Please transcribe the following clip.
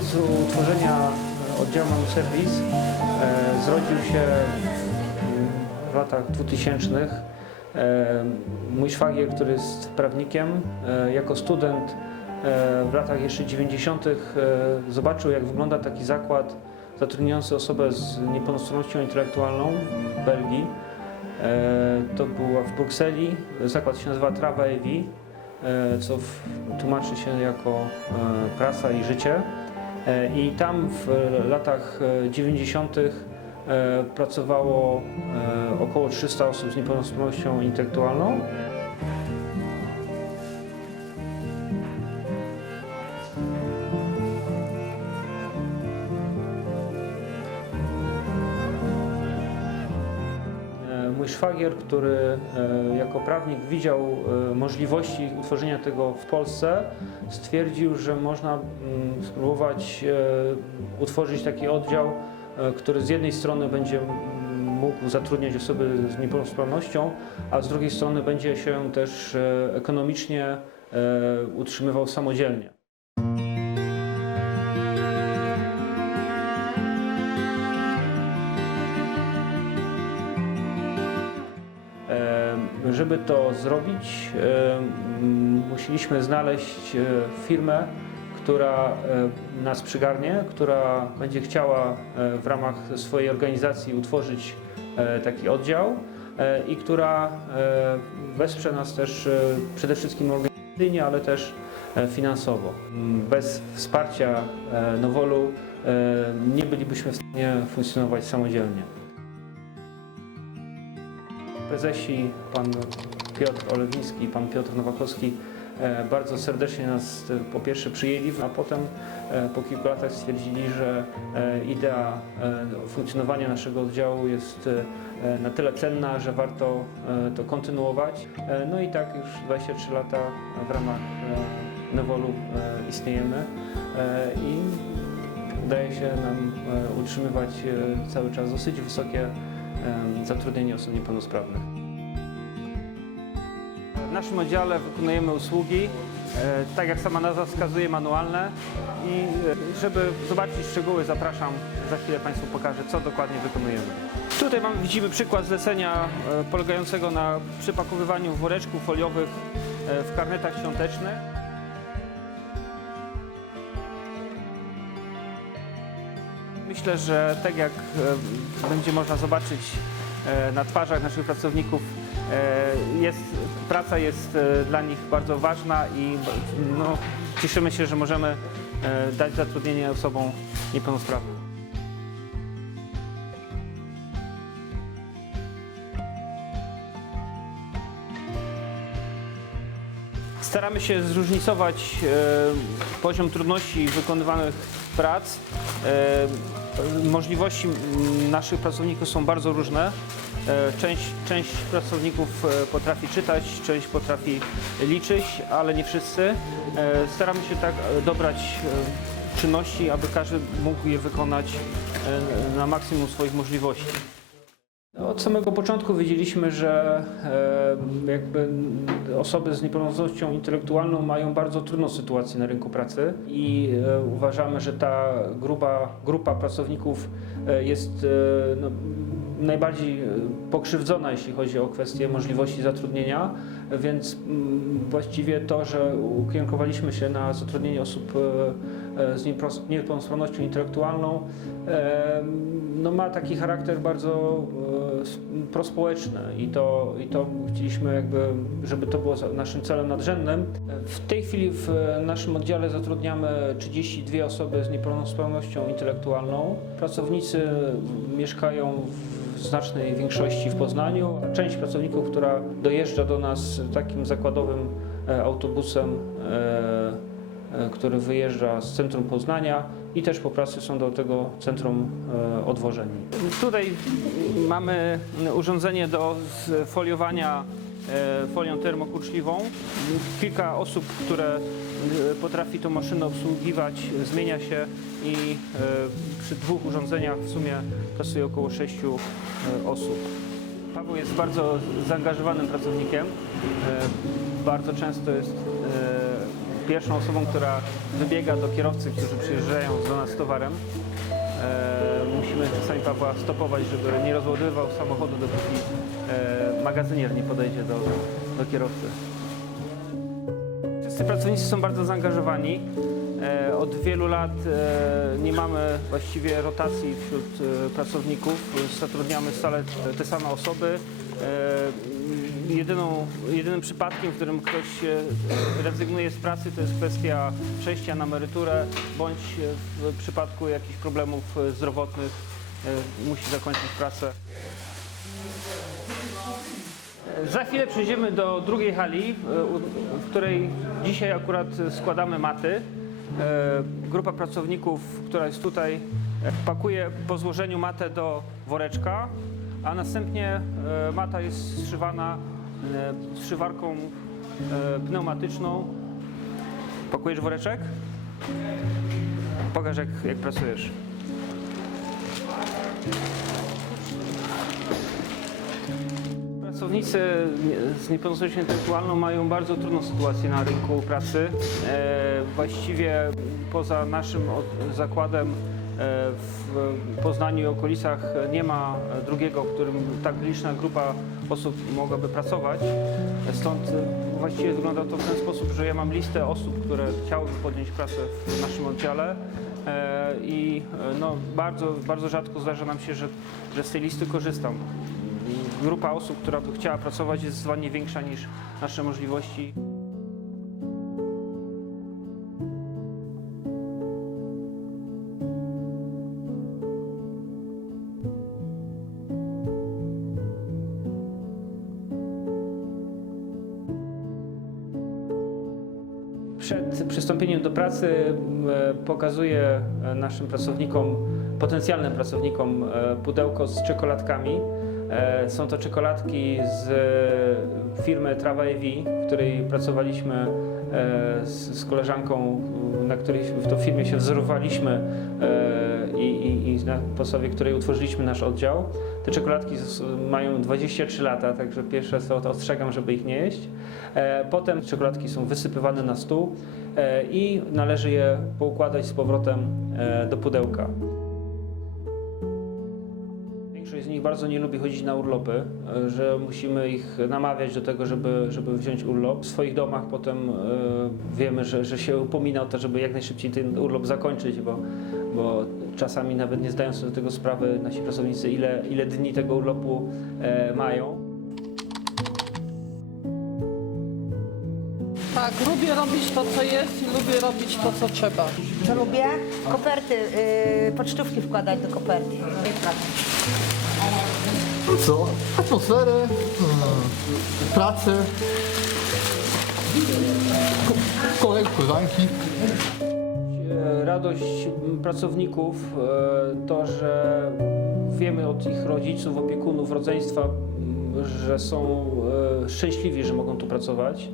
Pomysł utworzenia oddziału Manuserwis zrodził się w latach 2000. Mój szwagier, który jest prawnikiem, jako student w latach jeszcze 90. zobaczył, jak wygląda taki zakład zatrudniający osobę z niepełnosprawnością intelektualną w Belgii. To było w Brukseli. Zakład się nazywa Trava et Vie, co tłumaczy się jako praca i życie. I tam w latach 90. pracowało około 300 osób z niepełnosprawnością intelektualną. Mój szwagier, który jako prawnik widział możliwości utworzenia tego w Polsce, stwierdził, że można spróbować utworzyć taki oddział, który z jednej strony będzie mógł zatrudniać osoby z niepełnosprawnością, a z drugiej strony będzie się też ekonomicznie utrzymywał samodzielnie. Żeby to zrobić, musieliśmy znaleźć firmę, która nas przygarnie, która będzie chciała w ramach swojej organizacji utworzyć taki oddział i która wesprze nas też przede wszystkim organizacyjnie, ale też finansowo. Bez wsparcia Novolu nie bylibyśmy w stanie funkcjonować samodzielnie. Prezesi, pan Piotr Olewiński i pan Piotr Nowakowski bardzo serdecznie nas po pierwsze przyjęli, a potem po kilku latach stwierdzili, że idea funkcjonowania naszego oddziału jest na tyle cenna, że warto to kontynuować. No i tak już 23 lata w ramach Novolu istniejemy i udaje się nam utrzymywać cały czas dosyć wysokie zatrudnienie osób niepełnosprawnych. W naszym oddziale wykonujemy usługi, tak jak sama nazwa wskazuje, manualne i żeby zobaczyć szczegóły, zapraszam, za chwilę Państwu pokażę, co dokładnie wykonujemy. Tutaj widzimy przykład zlecenia polegającego na przypakowywaniu woreczków foliowych w karnetach świątecznych. Myślę, że tak jak będzie można zobaczyć na twarzach naszych pracowników, praca jest dla nich bardzo ważna i cieszymy się, że możemy dać zatrudnienie osobom niepełnosprawnym. Staramy się zróżnicować poziom trudności wykonywanych prac. Możliwości naszych pracowników są bardzo różne. Część pracowników potrafi czytać, część potrafi liczyć, ale nie wszyscy. Staramy się tak dobrać czynności, aby każdy mógł je wykonać na maksimum swoich możliwości. Od samego początku wiedzieliśmy, że osoby z niepełnosprawnością intelektualną mają bardzo trudną sytuację na rynku pracy i uważamy, że ta grupa pracowników jest najbardziej pokrzywdzona, jeśli chodzi o kwestie możliwości zatrudnienia, więc właściwie to, że ukierunkowaliśmy się na zatrudnienie osób z niepełnosprawnością intelektualną, ma taki charakter bardzo prospołeczny i to chcieliśmy żeby to było naszym celem nadrzędnym. W tej chwili w naszym oddziale zatrudniamy 32 osoby z niepełnosprawnością intelektualną. Pracownicy mieszkają w znacznej większości w Poznaniu. Część pracowników, która dojeżdża do nas takim zakładowym autobusem, który wyjeżdża z centrum Poznania i też po pracy są do tego centrum odwożeni. Tutaj mamy urządzenie do foliowania folią termokurczliwą. Kilka osób, które potrafi tą maszynę obsługiwać, zmienia się i przy dwóch urządzeniach w sumie pracuje około 6 osób. Paweł jest bardzo zaangażowanym pracownikiem. Bardzo często jest pierwszą osobą, która wybiega do kierowcy, którzy przyjeżdżają do nas z towarem. Musimy czasami Pawła stopować, żeby nie rozładowywał samochodu, dopóki magazynier nie podejdzie do kierowcy. Wszyscy pracownicy są bardzo zaangażowani. Od wielu lat nie mamy właściwie rotacji wśród pracowników. Zatrudniamy stale te same osoby. Jedynym przypadkiem, w którym ktoś rezygnuje z pracy, to jest kwestia przejścia na emeryturę, bądź w przypadku jakichś problemów zdrowotnych musi zakończyć pracę. Za chwilę przejdziemy do drugiej hali, w której dzisiaj akurat składamy maty. Grupa pracowników, która jest tutaj, pakuje po złożeniu matę do woreczka, a następnie mata jest zszywana zszywarką pneumatyczną. Pakujesz woreczek? Pokaż, jak pracujesz. Pracownicy z niepełnosprawnością intelektualną mają bardzo trudną sytuację na rynku pracy. Właściwie poza naszym zakładem w Poznaniu i okolicach nie ma drugiego, w którym tak liczna grupa osób mogłaby pracować. Stąd właściwie wygląda to w ten sposób, że ja mam listę osób, które chciałyby podjąć pracę w naszym oddziale i no, bardzo rzadko zdarza nam się, że z tej listy korzystam. Grupa osób, która by chciała pracować, jest zdecydowanie większa niż nasze możliwości. Przed przystąpieniem do pracy pokazuję naszym pracownikom, potencjalnym pracownikom pudełko z czekoladkami. Są to czekoladki z firmy Trawa Evi, w której pracowaliśmy z koleżanką, na której w tej firmie się wzorowaliśmy i na podstawie której utworzyliśmy nasz oddział. Te czekoladki mają 23 lata, także pierwsze to ostrzegam, żeby ich nie jeść. Potem czekoladki są wysypywane na stół i należy je poukładać z powrotem do pudełka. Większość z nich bardzo nie lubi chodzić na urlopy, że musimy ich namawiać do tego, żeby wziąć urlop. W swoich domach potem wiemy, że się upomina o to, żeby jak najszybciej ten urlop zakończyć, bo czasami nawet nie zdają sobie do tego sprawy nasi pracownicy, ile dni tego urlopu mają. Tak, lubię robić to, co jest i lubię robić to, co trzeba. Co lubię? Koperty, pocztówki wkładać do koperty. No co? Atmosferę, pracę, kolegów, koleżanki. Radość pracowników to, że wiemy od ich rodziców, opiekunów, rodzeństwa, że są szczęśliwi, że mogą tu pracować.